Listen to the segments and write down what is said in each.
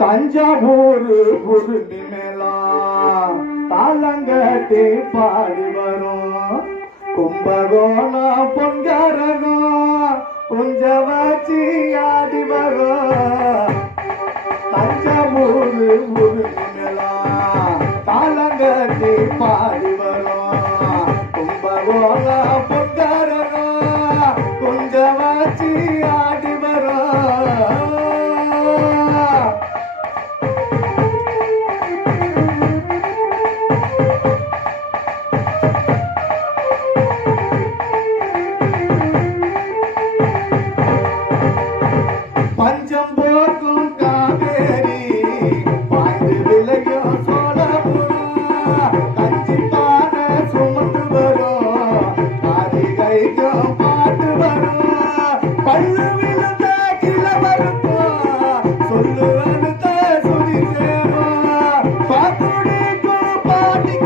தஞ்சாவூர் புதுமி மேலா தாளங்கட்டி பாடி வரும். கும்பகோணம் பொங்கரகம் குஞ்சவாச்சி ஆடி வரும். தஞ்சாவூர் புதுமி மேலா தாளங்கட்டி பாடி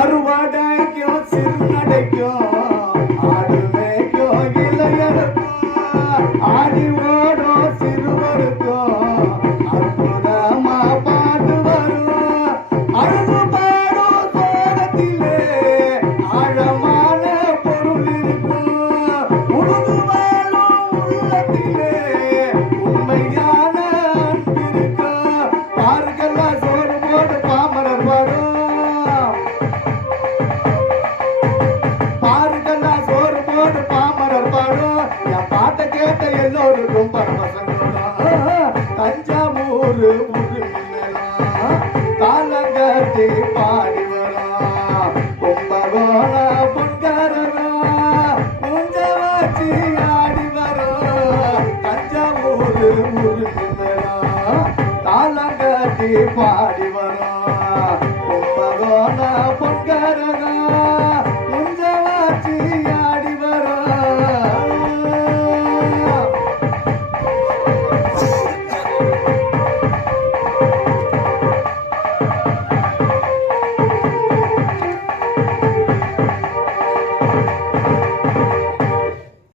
அருவா ரொம்ப பசங்களா தஞ்சாவூர் உரிமையா காலங்கட்டி பாடி வரா கும்பகோண பொங்கரா முஞ்ச வச்சு ஆடி வரா பொங்கரா